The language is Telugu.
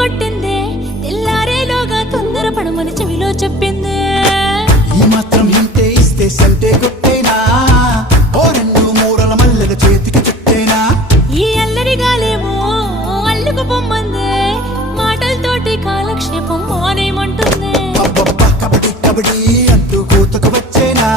కొట్టిందే తెల్లారేలోగా తొందరపడమని చెవిలో చెప్పిందే ఈ మాత్రం ఇంతే ఇస్తే సంటే కొట్టేనా ఓ రెండు మూరల మల్లెల చేతికి చుట్టేనా ఈ అల్లరి గాలేమో అల్లుకు పొమ్మందే మాటలతోటి కాలక్షేపం మానేయమంటుందే అబ్బబ్బా కబడ్డీ కబడ్డీ అంటూ కూతకు వచ్చేనా